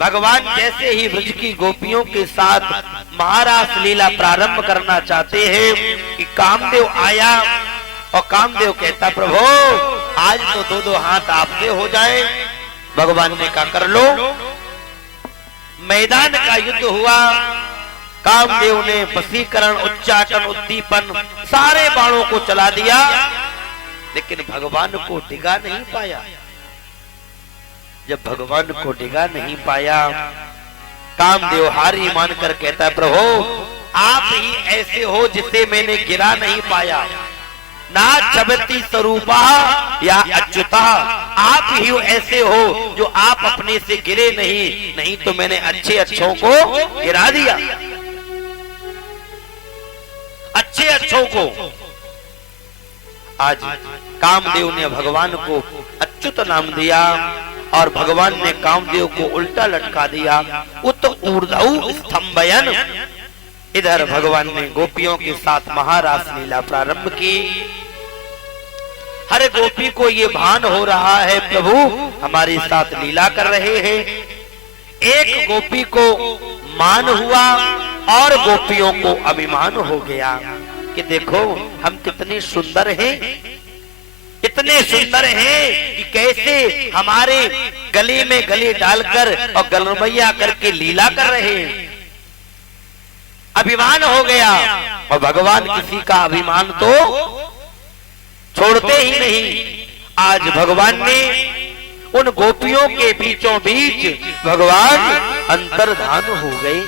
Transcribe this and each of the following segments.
भगवान जैसे ही ब्रज की गोपियों के साथ महारास लीला प्रारंभ करना चाहते हैं कि कामदेव आया और कामदेव कहता प्रभु आज तो दो दो हाथ आपसे हो जाए। भगवान ने कहा कर लो। मैदान का युद्ध हुआ। कामदेव ने वशीकरण, उच्चाटन, उद्दीपन सारे बाणों को चला दिया, लेकिन भगवान को डिगा नहीं पाया। जब भगवान को डिगा नहीं पाया, कामदेव हारी मानकर कहता है प्रभु आप ही ऐसे हो जिसे मैंने गिरा नहीं पाया। ना चबती स्वरूपा या अच्युता, आप ही ऐसे हो जो आप अपने से गिरे नहीं तो मैंने अच्छे अच्छों को गिरा दिया। अच्छे अच्छों को आज कामदेव ने भगवान को अच्युत नाम दिया और भगवान ने कामदेव को उल्टा लटका दिया। उत ऊर्ध्व स्तंभयन। इधर भगवान ने गोपियों के साथ महारास लीला प्रारंभ की। हर गोपी को ये भान हो रहा है प्रभु हमारे साथ लीला कर रहे हैं। एक गोपी को मान हुआ और गोपियों को अभिमान हो गया कि देखो हम कितने सुंदर हैं, इतने सुंदर हैं कि कैसे हमारे गले में गले डालकर और गलरमैया करके लीला कर रहे हैं। अभिमान हो गया और भगवान किसी का अभिमान तो छोड़ते ही नहीं। आज भगवान ने उन गोपियों के बीचों बीच भगवान अंतर्धान हो गए।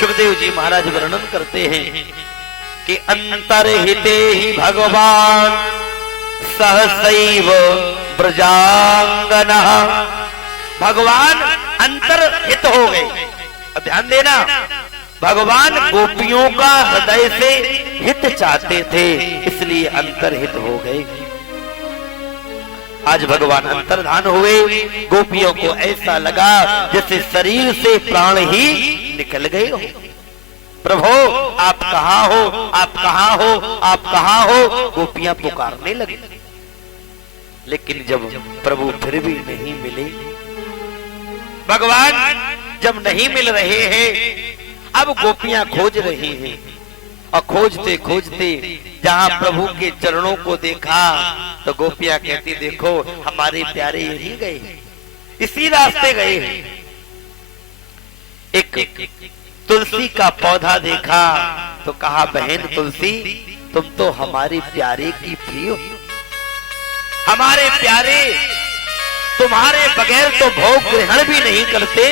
सुखदेव जी महाराज वर्णन करते हैं कि अंतर्हिते ही भगवान सहसैव ब्रजांगना। भगवान अंतर्हित हो गए। ध्यान देना, भगवान गोपियों का हृदय से हित चाहते थे, इसलिए अंतर्हित हो गए। आज भगवान अंतर्धान हुए। गोपियों को ऐसा लगा जैसे शरीर से प्राण ही निकल गए हो। प्रभु आप कहाँ हो, आप कहाँ हो, आप कहाँ हो, गोपियां पुकारने लगी। लेकिन जब प्रभु फिर भी नहीं मिले, भगवान जब नहीं मिल रहे हैं, अब गोपियां खोज रही हैं और खोजते खोजते जहां प्रभु के चरणों को देखा तो गोपियां कहती देखो हमारे प्यारे यही गए, इसी रास्ते गए। एक तुलसी का पौधा देखा तो कहा बहन तुलसी तुम तो हमारे प्यारे की प्रिय हो, हमारे प्यारे तुम्हारे बगैर तो भोग ग्रहण भी नहीं करते,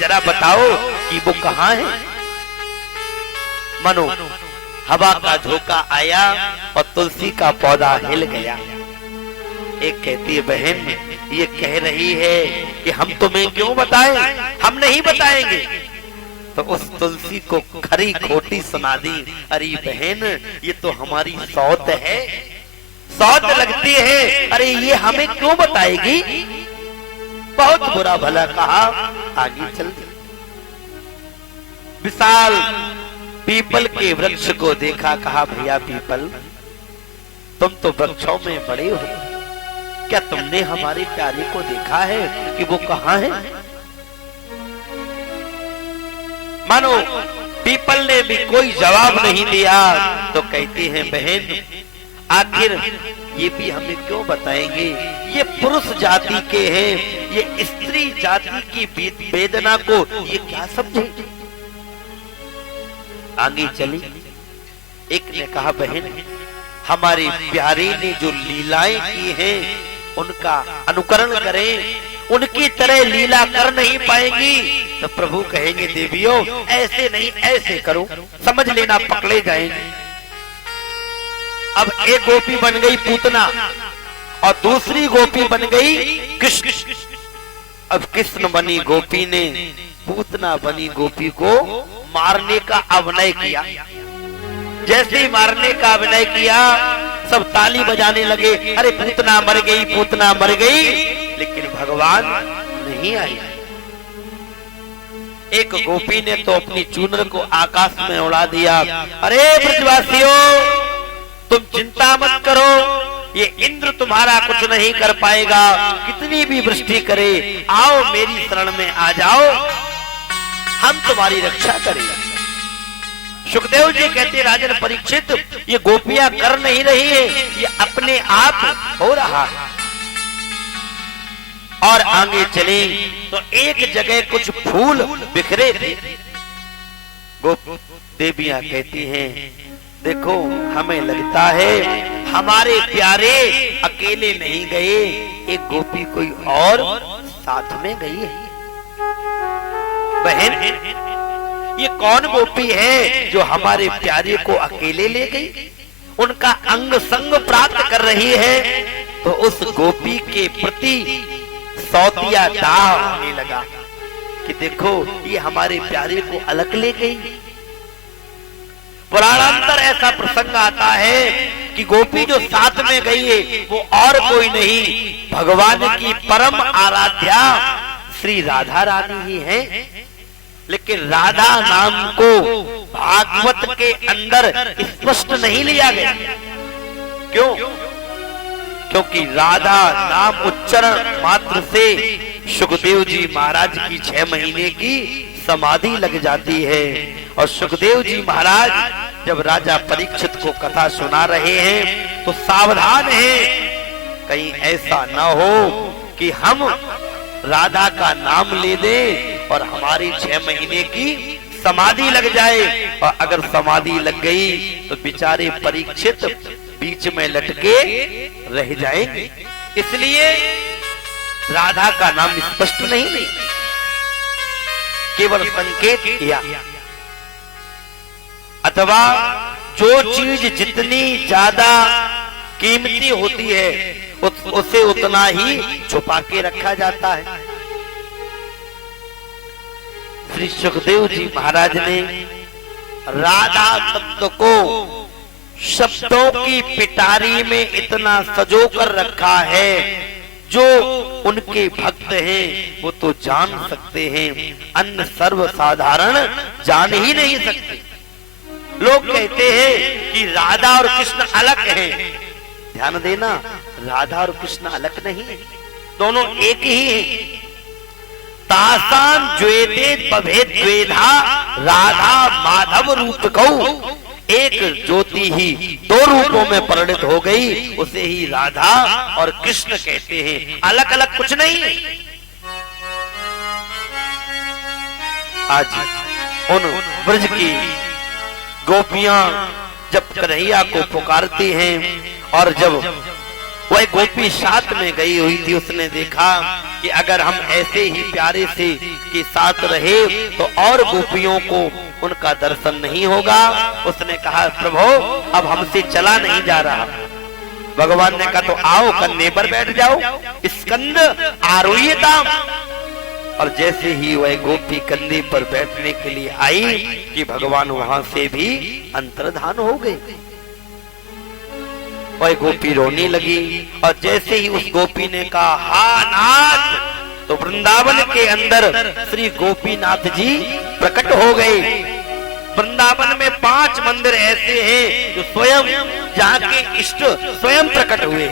जरा बताओ कि वो कहाँ है। मनो हवा का झोंका आया और तुलसी का पौधा हिल गया। एक कहती है बहन ये कह रही है कि हम तुम्हें क्यों बताएं, हम नहीं बताएंगे। तो उस तुलसी को खरी खोटी सुना दी। अरे बहन ये तो हमारी सौत है, सौत लगती है, अरे ये हमें क्यों बताएगी। बहुत बुरा भला कहा, आगे चल दी। विशाल पीपल के वृक्ष को देखा, कहा भैया पीपल तुम तो वृक्षों में बड़े हो, क्या तुमने हमारे प्यारे को देखा है कि वो कहाँ है। मानो पीपल ने भी कोई जवाब नहीं दिया। तो कहती हैं बहन आखिर ये भी हमें क्यों बताएंगे, ये पुरुष जाति के हैं, ये स्त्री जाति की वेदना को ये क्या समझेंगे। आगे चली। एक ने कहा बहन हमारी प्यारी ने जो लीलाएं की हैं उनका अनुकरण करें, उनकी तरह लीला कर नहीं पाएंगी। तो प्रभु कहेंगे देवियों ऐसे नहीं ऐसे करो, समझ लेना पकड़े जाएंगे। अब एक गोपी बन गई पूतना और दूसरी गोपी बन गई कृष्ण। अब कृष्ण बनी गोपी ने पूतना बनी गोपी को मारने का अभिनय किया। जैसे ही मारने का अभिनय किया सब ताली बजाने लगे, अरे पूतना मर गई, पूतना मर गई। लेकिन भगवान नहीं आई। एक गोपी ने तो अपनी चूनर को आकाश में उड़ा दिया। अरे ब्रजवासियों तुम चिंता मत करो, ये इंद्र तुम्हारा कुछ नहीं कर पाएगा, कितनी भी वृष्टि करे, आओ मेरी शरण में आ जाओ, हम तुम्हारी रक्षा करेंगे। सुखदेव जी कहते राजन परीक्षित, ये गोपियां कर नहीं रही है, ये अपने आप हो रहा है। और आगे चले तो एक जगह कुछ फूल बिखरे थे। गोप देवियां कहती हैं, देखो हमें लगता है हमारे प्यारे अकेले नहीं गए, एक गोपी कोई और साथ में गई है। बहन, ये कौन गोपी है जो हमारे प्यारे को अकेले ले गई, उनका अंग संग प्राप्त कर रही है? तो उस गोपी के प्रति सौतिया दाह होने लगा कि देखो ये हमारे प्यारे को अलग ले गई। पुराणांतर ऐसा प्रसंग आता है कि गोपी जो साथ में गई है वो और कोई नहीं, भगवान की परम आराध्या श्री राधा रानी ही है। लेकिन राधा नाम को भागवत के अंदर स्पष्ट नहीं लिया गया। क्यों? क्योंकि राधा नाम उच्चारण मात्र से सुखदेव जी महाराज की 6 महीने की समाधि लग जाती है। और सुखदेव जी महाराज जब राजा परीक्षित को कथा सुना रहे हैं तो सावधान हैं, कहीं ऐसा न हो कि हम राधा का नाम ले दें और हमारी 6 महीने की समाधि लग जाए, और अगर समाधि लग गई तो बेचारे परीक्षित बीच में लटके रह जाएंगे। इसलिए राधा का नाम स्पष्ट नहीं लिया, केवल संकेत किया। अथवा जो चीज जितनी ज्यादा कीमती होती है उसे उतना ही छुपा के रखा जाता है। श्री सुखदेव जी महाराज ने राधा तत्व को शब्दों की पिटारी में इतना सजो कर रखा है, जो उनके भक्त हैं वो तो जान सकते हैं, अन्य सर्वसाधारण जान ही नहीं सकते। लोग कहते हैं कि राधा और कृष्ण अलग हैं। ध्यान देना, राधा और कृष्ण अलग नहीं है, दोनों एक ही हैं। तासाम द्वैते पभेद द्वेधा राधा माधव रूप कौ, एक ज्योति ही 2 रूपों में परिणत हो गई, उसे ही राधा और कृष्ण कहते हैं, अलग अलग कुछ नहीं। आज उन ब्रज की गोपियां जब कन्हैया को पुकारती हैं, और जब वह गोपी साथ में गई हुई थी, उसने देखा कि अगर हम ऐसे ही प्यारे से के साथ रहे तो और गोपियों को उनका दर्शन नहीं होगा। उसने कहा, प्रभु अब हमसे चला नहीं जा रहा। भगवान ने कहा, तो आओ कंधे पर बैठ जाओ, स्कंद आरोह्यताम। और जैसे ही वह गोपी कंधे पर बैठने के लिए आई कि भगवान वहां से भी अंतर्धान हो गए। वह गोपी रोने लगी, और जैसे ही उस गोपी ने कहा हा नाथ, तो वृंदावन के अंदर श्री गोपीनाथ जी प्रकट हो गए। वृंदावन में 5 मंदिर ऐसे हैं जो स्वयं जहाँ के इष्ट स्वयं प्रकट हुए।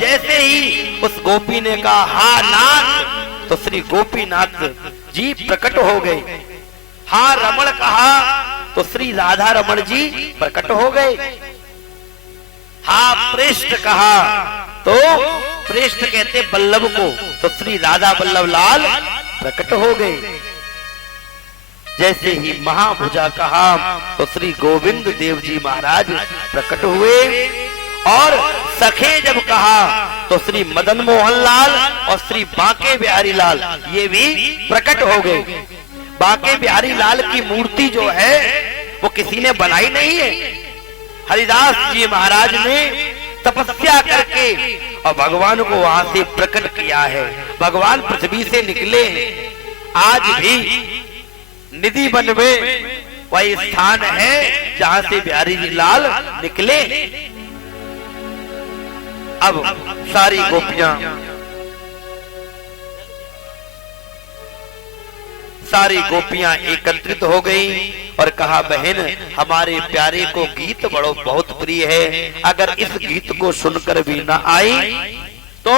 जैसे ही उस गोपी ने कहा हा नाथ, तो श्री गोपीनाथ जी प्रकट हो गए। हा रमण कहा तो श्री राधा रमण जी प्रकट हो गए। हा प्रेष्ठ कहा तो प्रेष्ठ कहते बल्लभ को, तो श्री राधा बल्लभ लाल प्रकट हो गए। जैसे ही महाभुजा कहा तो श्री गोविंद देव जी महाराज प्रकट हुए। और सखे जब कहा तो श्री मदन मोहन लाल और श्री बांके बिहारी लाल ये भी प्रकट हो गए। बांके बिहारी लाल की मूर्ति जो है वो किसी ने बनाई नहीं है, हरिदास जी महाराज ने तपस्या करके और भगवान को वहां से प्रकट किया है। भगवान पृथ्वी से निकले, आज भी निधि वन में वही स्थान है जहां से बिहारी जी लाल निकले। अब सारी गोपियां सारी गोपियां एकत्रित हो गईं और कहा, बहन हमारे प्यारे को गीत बहुत प्रिय है, अगर इस गीत को सुनकर भी न आई तो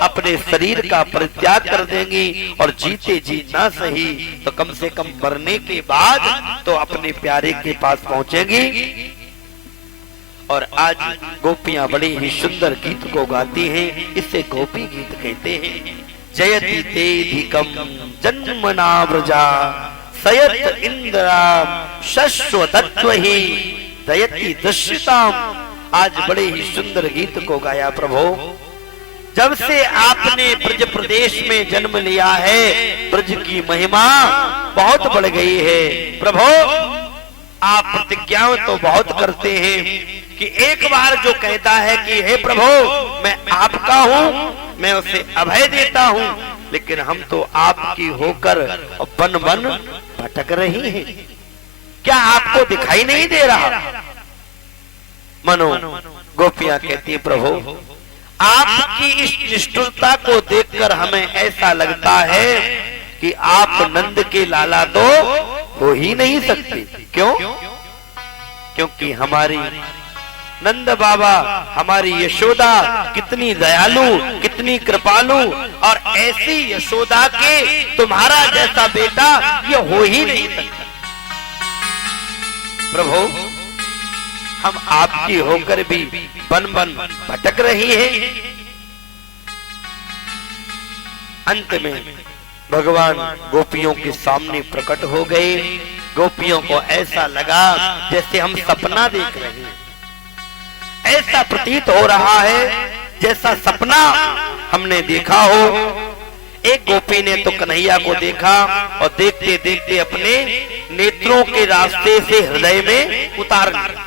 अपने शरीर का परित्याग कर देंगी और जीते जी ना सही तो कम से कम मरने के बाद तो अपने प्यारे के पास पहुंचेंगी। और आज गोपियां बड़े ही सुंदर गीत को गाती हैं, इसे गोपी गीत कहते हैं। जयति तेधिकम जन्मना व्रजा सयत इंद्रा शश्वतत्वहि दयति दृश्यताम। आज बड़े ही सुंदर गीत को गाया प्रभु। जब से आपने ब्रज प्रदेश में जन्म लिया है, ब्रज की महिमा बहुत बढ़ गई है। प्रभु आप प्रतिज्ञाएं तो बहुत करते हैं कि एक बार जो कहता है कि हे प्रभु मैं आपका हूँ, मैं उसे अभय देता हूँ, लेकिन हम तो आपकी होकर बन बन भटक रही हैं। क्या आपको दिखाई नहीं दे रहा? मनो गोपियां कहती है, प्रभु आपकी इस निष्ठुरता को देखकर हमें ऐसा लगता है कि आप नंद के लाला तो हो ही नहीं सकते। क्यों? क्योंकि हमारी नंद बाबा, हमारी यशोदा कितनी दयालु, कितनी कृपालु, और ऐसी यशोदा के तुम्हारा जैसा बेटा ये हो ही नहीं सकता। प्रभु हम आपकी होकर भी बन बन भटक रही है। अंत में भगवान गोपियों के सामने प्रकट हो गए। गोपियों को ऐसा लगा जैसे हम सपना देख रहे हैं, ऐसा प्रतीत हो रहा है जैसा सपना हमने देखा हो। एक गोपी ने तो कन्हैया को देखा और देखते देखते अपने नेत्रों के रास्ते से हृदय में उतार लिया।